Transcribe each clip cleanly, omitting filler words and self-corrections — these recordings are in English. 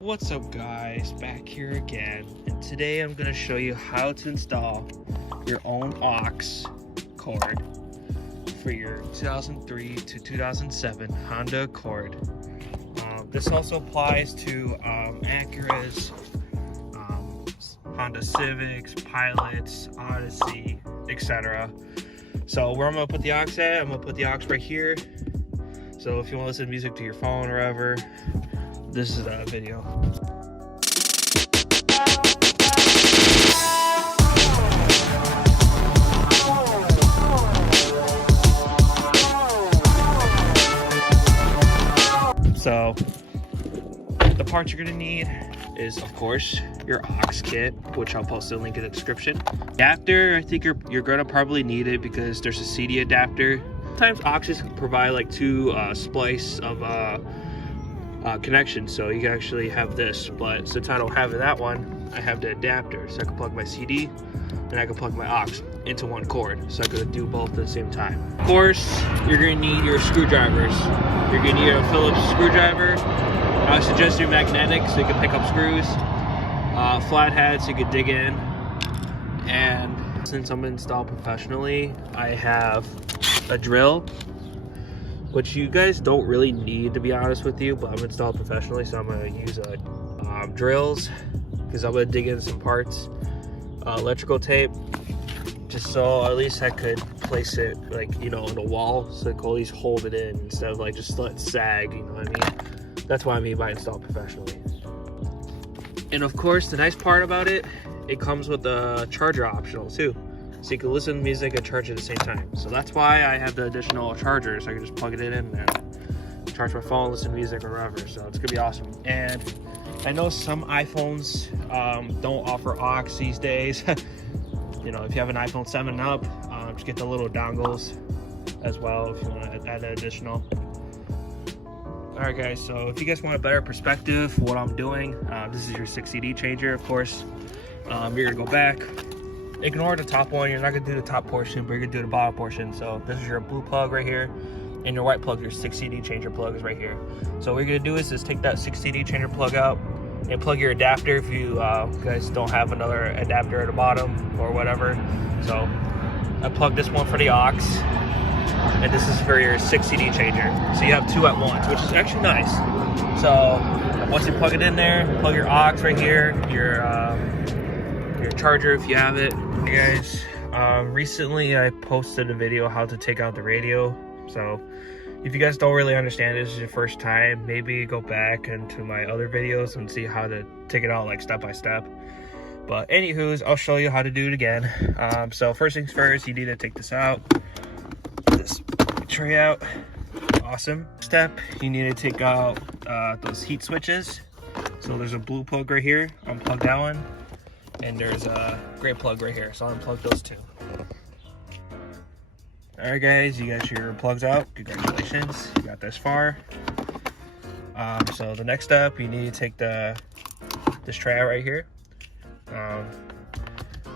What's up guys, back here again, and today I'm going to show you how to install your own AUX cord for your 2003 to 2007 Honda Accord. This also applies to Acuras, Honda Civics, Pilots, Odyssey, etc. So where I'm going to put the AUX at, I'm going to put the AUX right here. So if you want to listen to music to your phone or whatever, this is that video. So the parts you're gonna need is, of course, your AUX kit, which I'll post a link in the description. Adapter, I think you're gonna probably need it because there's a CD adapter. Sometimes AUXes provide like two splice of connection, so you can actually have this, but since I don't have that one, I have the adapter, so I can plug my CD and I can plug my AUX into one cord, so I could do both at the same time. Of course, you're gonna need your screwdrivers. You're gonna need a Phillips screwdriver. I suggest your magnetic so you can pick up screws, flathead so you can dig in, and since I'm installed professionally, I have a drill, which you guys don't really need, to be honest with you, but I'm installed professionally, so I'm going to use drills because I'm going to dig in some parts. Electrical tape, just so at least I could place it like, you know, in a wall, so I could at least hold it in instead of like just let it sag, you know what I mean? That's what I mean by installed professionally. And of course, the nice part about it, it comes with a charger optional too. So you can listen to music and charge at the same time. So that's why I have the additional charger, so I can just plug it in and charge my phone, listen to music or whatever. So it's gonna be awesome. And I know some iPhones don't offer AUX these days. You know, if you have an iPhone 7 up, just get the little dongles as well if you want to add an additional. Alright guys, so if you guys want a better perspective for what I'm doing, this is your 6 CD changer, of course. You're gonna go back. Ignore the top one, you're not gonna do the top portion, but you're gonna do the bottom portion. So this is your blue plug right here, and your white plug, your 6 CD changer plug is right here. So what you're gonna do is just take that 6 CD changer plug out and plug your adapter if you guys don't have another adapter at the bottom or whatever. So I plugged this one for the AUX, and this is for your 6 CD changer. So you have two at once, which is actually nice. So once you plug it in there, plug your AUX right here, your charger if you have it. Hey guys, recently I posted a video how to take out the radio. So if you guys don't really understand, this is your first time, maybe go back into my other videos and see how to take it out like step by step. But anywho's, I'll show you how to do it again. So first things first, you need to take this out, this tray out. Awesome. Step, you need to take out those heat switches. So there's a blue plug right here, unplug that one. And there's a gray plug right here, so I'll unplug those two. Alright guys, you got your plugs out. Congratulations, you got this far. So the next step, you need to take this tray out right here.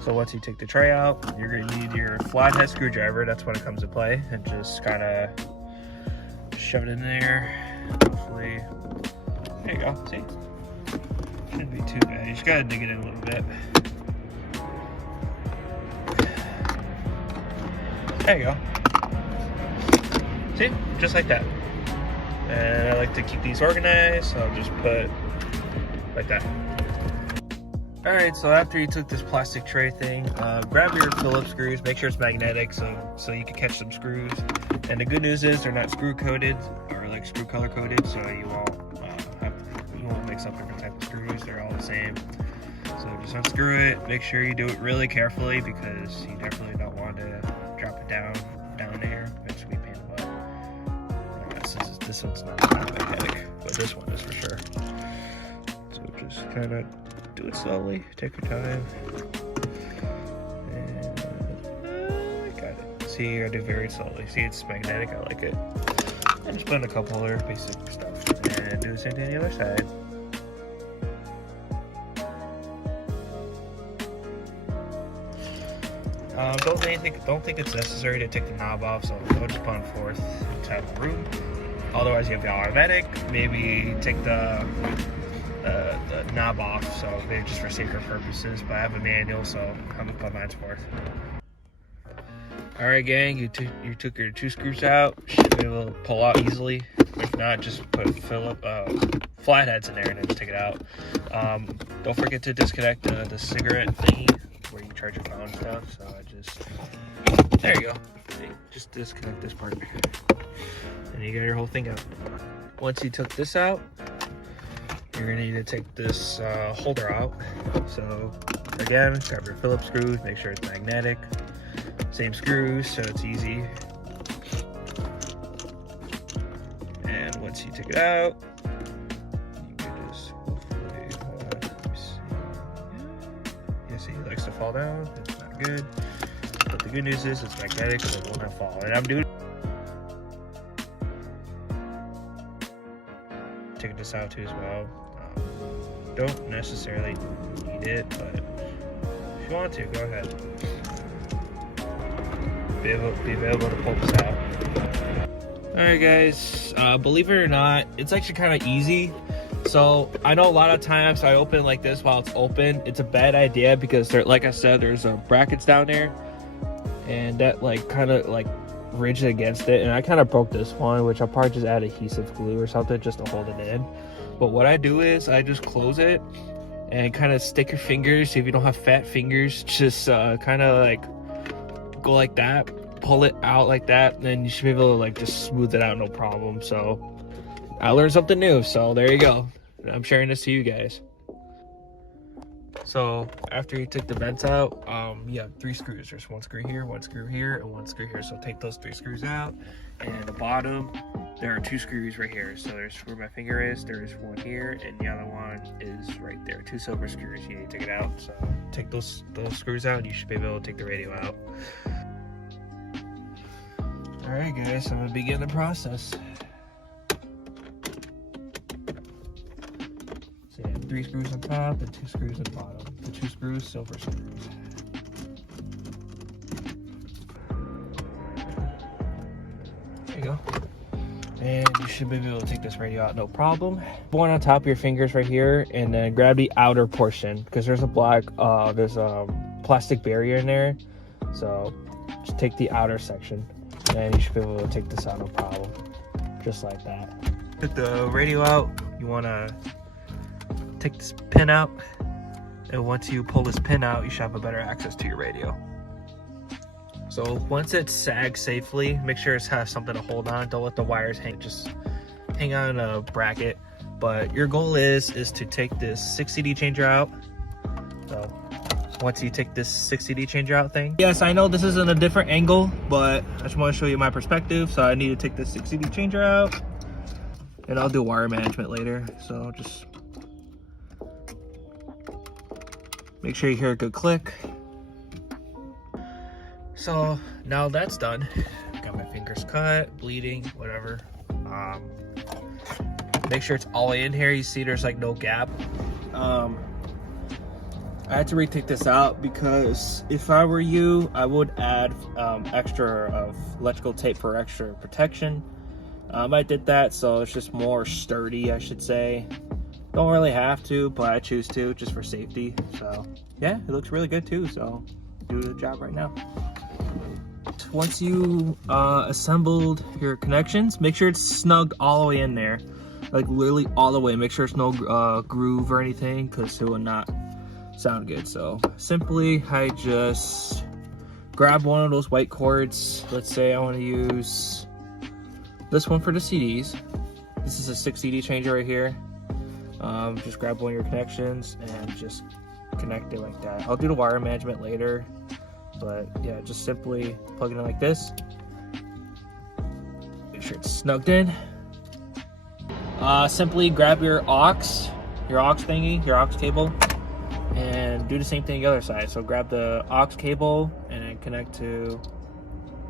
So once you take the tray out, you're going to need your flathead screwdriver. That's when it comes to play, and just kind of shove it in there. Hopefully, there you go, see? Shouldn't be too bad. You just gotta dig it in a little bit. There you go. See? Just like that. And I like to keep these organized, so I'll just put like that. Alright, so after you took this plastic tray thing, grab your Phillips screws, make sure it's magnetic so you can catch some screws. And the good news is they're not screw coated or like screw color coded, so you won't mix up different type of screws. They're all the same. So just unscrew it. Make sure you do it really carefully because you definitely don't want to drop it down there. It's sweet pain in the butt. I guess this one's not magnetic, but this one is for sure. So just kind of do it slowly. Take your time. And got it. See, I do very slowly. See, it's magnetic. I like it. And just put in a couple other basic stuff. And do the same thing on the other side. Don't think it's necessary to take the knob off, so go just put on fourth to have room. Otherwise, you have the automatic. Maybe take the the knob off, so maybe just for safer purposes, but I have a manual, so I'm gonna put mine forth. Alright gang, you took your 2 screws out, should be able to pull out easily. If not, just put flatheads in there and then just take it out. Don't forget to disconnect the cigarette thingy where you charge your phone and stuff, so there you go. Just disconnect this part and you got your whole thing out. Once you took this out, you're gonna need to take this holder out. So again, grab your Phillips screws, make sure it's magnetic. Same screws, so it's easy. And once you take it out, you can just hopefully, let me see. You see, it likes to fall down. It's not good. But the good news is it's magnetic, so it will not fall. And I'm doing taking this out too as well. Don't necessarily need it, but if you want to, go ahead. Be able to pull this out. Alright guys, believe it or not, it's actually kind of easy. So I know a lot of times I open like this while it's open. It's a bad idea because there, like I said, there's brackets down there, and that like kind of like ridged against it, and I kind of broke this one, which I'll probably just add adhesive glue or something just to hold it in. But what I do is I just close it and kind of stick your fingers. If you don't have fat fingers, just kind of like go like that, pull it out like that, and then you should be able to like just smooth it out, no problem. So I learned something new, so there you go. I'm sharing this to you guys. So after you take the vents out, you have 3 screws. There's 1 screw here, 1 screw here, and 1 screw here. So take those 3 screws out, and at the bottom there are 2 screws right here. So there's where my finger is, there's 1 here, and the other one is right there. 2 silver screws. You need to take it out. So take those screws out, and you should be able to take the radio out. All right, guys, I'm gonna begin the process. So you have 3 screws on top and 2 screws on the bottom. The 2 screws, silver screws. There you go. And you should be able to take this radio out, no problem. One on top of your fingers right here, and then grab the outer portion because there's a plastic barrier in there. So just take the outer section, and you should be able to take this out, no problem. Just like that. Took the radio out. You want to take this pin out, and once you pull this pin out, you should have a better access to your radio. So once it sags safely, make sure it has something to hold on. Don't let the wires hang. Just hang on a bracket. But your goal is to take this 6 CD changer out. So once you take this 6 CD changer out thing. Yes, I know this is in a different angle, but I just want to show you my perspective. So I need to take this 6 CD changer out, and I'll do wire management later. So just make sure you hear a good click. So now that's done. Got my fingers cut, bleeding, whatever. Make sure it's all the way in here. You see there's like no gap. I had to retake this out because if I were you, I would add extra of electrical tape for extra protection. I did that, so it's just more sturdy, I should say. Don't really have to, but I choose to just for safety. So yeah, it looks really good too, so do the job right now. Once you assembled your connections, make sure it's snugged all the way in there, like literally all the way. Make sure it's no groove or anything, because it will not sound good. So simply I just grab one of those white cords. Let's say I want to use this one for the CDs. This is a 6 CD changer right here. Just grab one of your connections and just connect it like that. I'll do the wire management later, but yeah, just simply plug it in like this. Make sure it's snugged in. Simply grab your aux thingy, your aux cable, and do the same thing the other side. So grab the aux cable and then connect to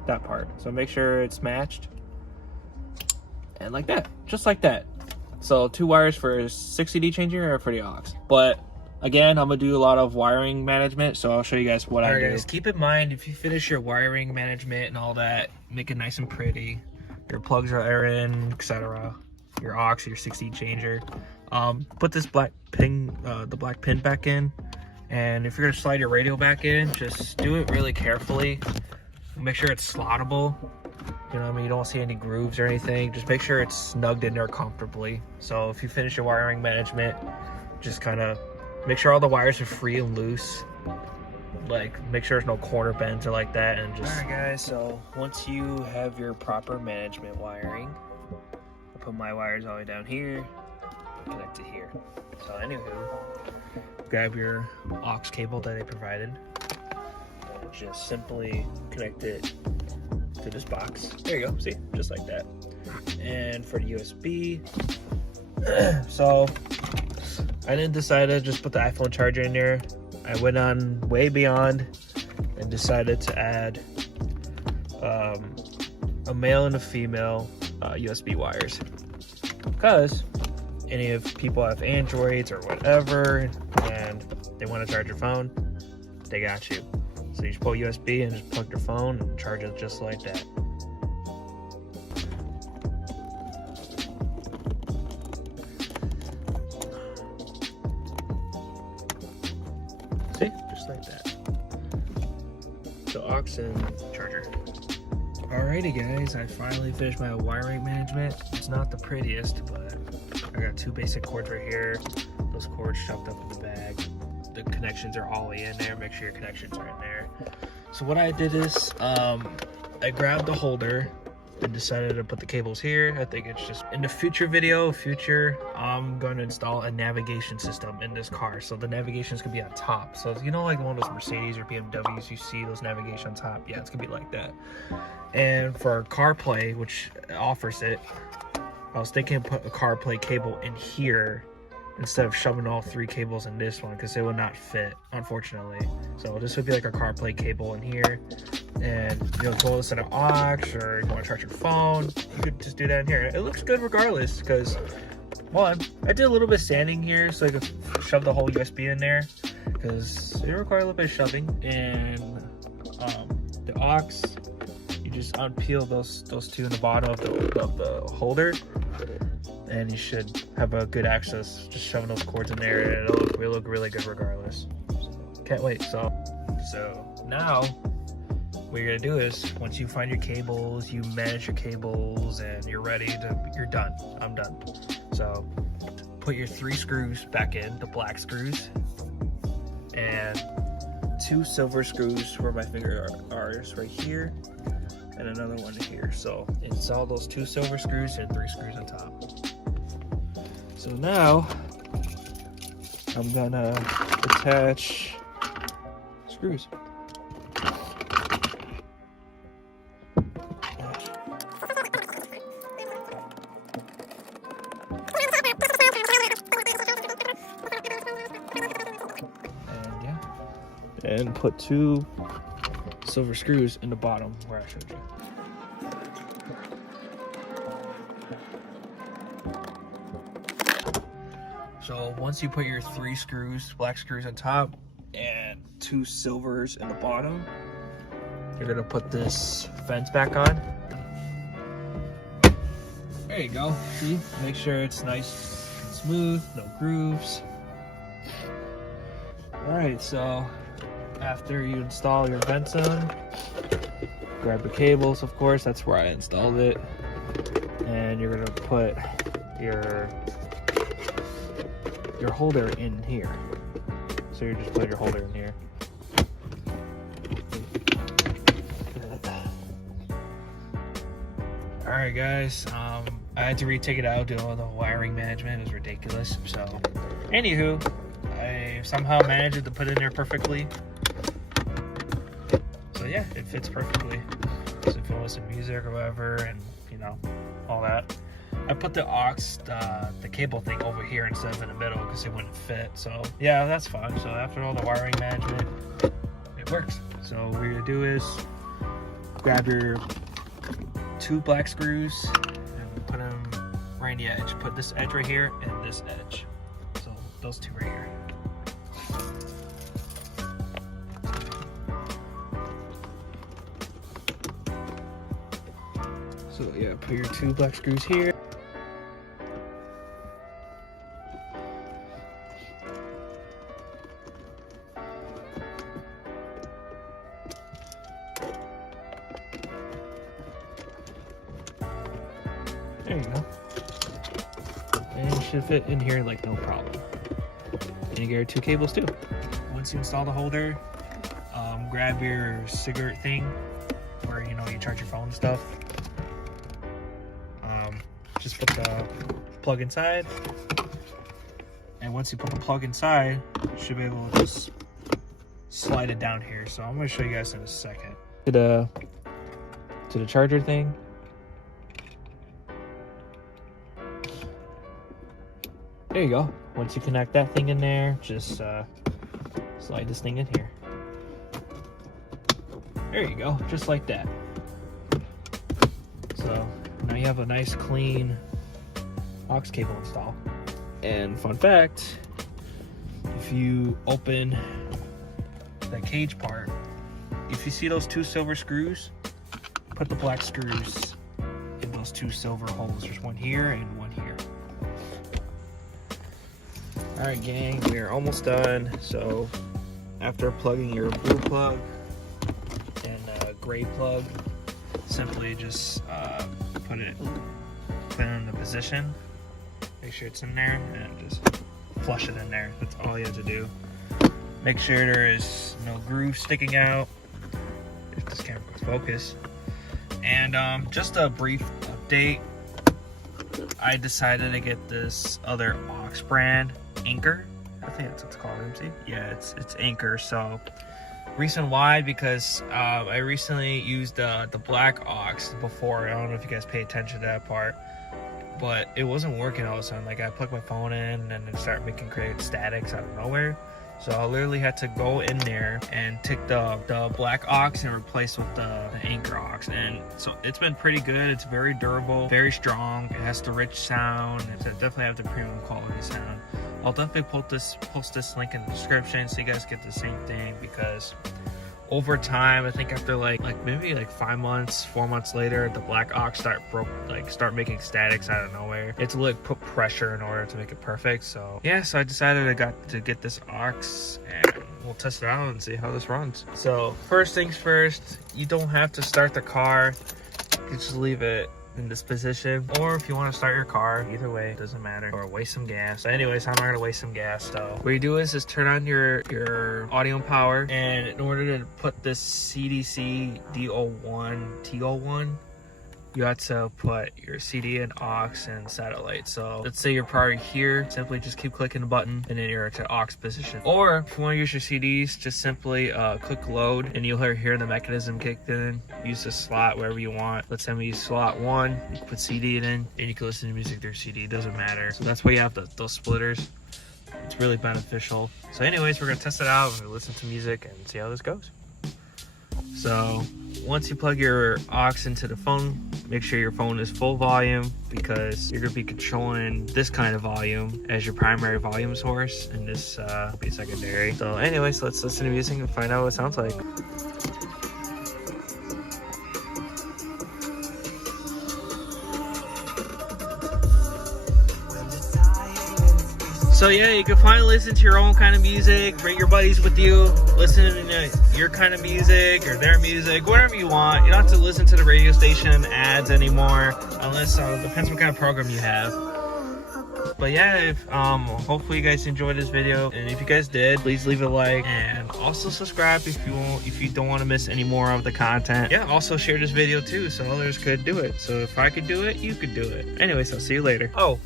that part. So make sure it's matched, and like that, just like that. So 2 wires for a 6 CD changer or for the aux. But again, I'm gonna do a lot of wiring management, so I'll show you guys what I do. Guys, keep in mind, if you finish your wiring management and all that, make it nice and pretty. Your plugs are in, etc. Your aux, your 6 CD changer. Put this black pin, the black pin back in, and if you're gonna slide your radio back in, just do it really carefully. Make sure it's slottable. You know what I mean? You don't see any grooves or anything. Just make sure it's snugged in there comfortably. So if you finish your wiring management, just kind of make sure all the wires are free and loose. Like, make sure there's no corner bends or like that, and just... Alright guys, so once you have your proper management wiring, I'll put my wires all the way down here, connect to here. So anywho, grab your aux cable that they provided, and just simply connect it to this box. There you go, see, just like that. And for the USB, so I didn't decide to just put the iPhone charger in there. I went on way beyond and decided to add a male and a female USB wires, because any of people have Androids or whatever and they want to charge your phone, they got you. So you just pull USB and just plug your phone and charge it just like that. See? Just like that. So aux and charger. Alrighty guys, I finally finished my wiring management. It's not the prettiest, but I got two basic cords right here. Those cords shoved up in the bag. The connections are all the way in there. Make sure your connections are in there. So what I did is, I grabbed the holder and decided to put the cables here. I think it's just, in the future video, I'm going to install a navigation system in this car. So the navigation is going to be on top. So you know, like one of those Mercedes or BMWs, you see those navigation on top? Yeah, it's going to be like that. And for CarPlay, which offers it, I was thinking put a CarPlay cable in here instead of shoving all three cables in this one, because it would not fit, unfortunately. So this would be like a CarPlay cable in here, and you know, if you want to set up aux or you want to charge your phone, you could just do that in here. It looks good regardless, because one, I did a little bit of sanding here so I could shove the whole USB in there, because it requires a little bit of shoving. And the aux, you just unpeel those two in the bottom of the holder, and you should have a good access. Just shoving those cords in there, and it'll look really good regardless. So, can't wait. So now what you're gonna do is, once you find your cables, you manage your cables, and you're done. I'm done. So put your 3 screws back in, the black screws, and 2 silver screws where my finger are right here, and another one here. So install those 2 silver screws and 3 screws on top. So now I'm gonna attach screws. And yeah, and put 2 silver screws in the bottom where I showed you. So once you put your 3 screws, black screws on top, and 2 silvers in the bottom, you're gonna put this fence back on. There you go. See? Make sure it's nice and smooth, no grooves. Alright, so after you install your vents on, grab the cables, of course, that's where I installed it. And you're gonna put your holder in here. So you just put your holder in here. Alright guys, I had to retake it out, do all the wiring management. It was ridiculous. So anywho, I somehow managed to put it in there perfectly. So yeah, it fits perfectly. So if you listen to music or whatever, and you know, all that. I put the aux, the cable thing over here instead of in the middle because it wouldn't fit. So yeah, that's fine. So after all the wiring management, it works. So what you're gonna do is grab your 2 black screws and put them right in the edge. Put this edge right here and this edge. So those 2 right here. So yeah, put your 2 black screws here. There you go. And it should fit in here like no problem. And you get 2 cables too. Once you install the holder, grab your cigarette thing where you charge your phone and stuff. Just put the plug inside, and once you put the plug inside, you should be able to just slide it down here. So I'm going to show you guys in a second. To the charger thing. There you go. Once you connect that thing in there, just slide this thing in here. There you go, just like that. So now you have a nice clean aux cable install. And fun fact, if you open the cage part, if you see those 2 silver screws, put the black screws in those 2 silver holes. There's one here and one here. All right, gang, we're almost done. So after plugging your blue plug and gray plug, simply just put it in the position. Make sure it's in there and just flush it in there. That's all you have to do. Make sure there is no groove sticking out. If this camera will focus. And just a brief update. I decided to get this other aux brand, Anker. I think that's what it's called, MC. Yeah, it's Anker. So reason why, because I recently used the black aux before. I don't know if you guys pay attention to that part, but it wasn't working all of a sudden. Like, I plugged my phone in and it started creating statics out of nowhere. So I literally had to go in there and take the black aux and replace with the Anker aux. And so it's been pretty good. It's very durable, very strong. It has the rich sound. It definitely have the premium quality sound. I'll definitely post this link in the description so you guys get the same thing, because over time, I think after maybe 5 months, 4 months later, the black aux start making statics out of nowhere. It's put pressure in order to make it perfect. So yeah, so I decided to get this aux, and we'll test it out and see how this runs. So first things first, you don't have to start the car. You can just leave it in this position, or if you want to start your car, either way, it doesn't matter, or waste some gas. But anyways, I'm not gonna waste some gas. So what you do is just turn on your audio and power, and in order to put this CDC D01 T01, you have to put your CD and aux and satellite. So let's say you're probably here, simply just keep clicking the button and then you're at your aux position. Or if you want to use your CDs, just simply click load and you'll hear the mechanism kicked in. Use the slot wherever you want. Let's say we use slot 1, you put CD in and you can listen to music through CD, it doesn't matter. So that's why you have those splitters. It's really beneficial. So anyways, we're gonna test it out. We're gonna listen to music and see how this goes. So once you plug your aux into the phone, make sure your phone is full volume, because you're going to be controlling this kind of volume as your primary volume source, and this be secondary. So anyways, let's listen to music and find out what it sounds like. So yeah, you can finally listen to your own kind of music, bring your buddies with you, listen to your kind of music or their music, whatever you want. You don't have to listen to the radio station ads anymore, unless it depends what kind of program you have. But yeah, hopefully you guys enjoyed this video, and if you guys did, please leave a like and also subscribe if you don't want to miss any more of the content. Yeah, also share this video too so others could do it. So if I could do it, you could do it. Anyways, I'll see you later. Oh,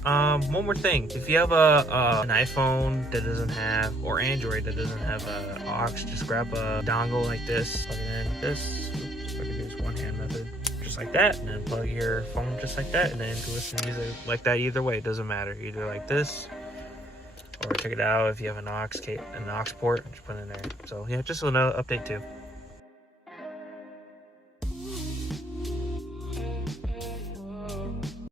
one more thing. If you have an iPhone that doesn't have, or Android that doesn't have an aux, just grab a dongle like this, plug it in this. Oops, I can do this one-hand method. Just like that, and then plug your phone just like that, and then you can listen to music like that. Either way, it doesn't matter, either like this, or check it out if you have an aux port, just put it in there. So yeah, just another update too.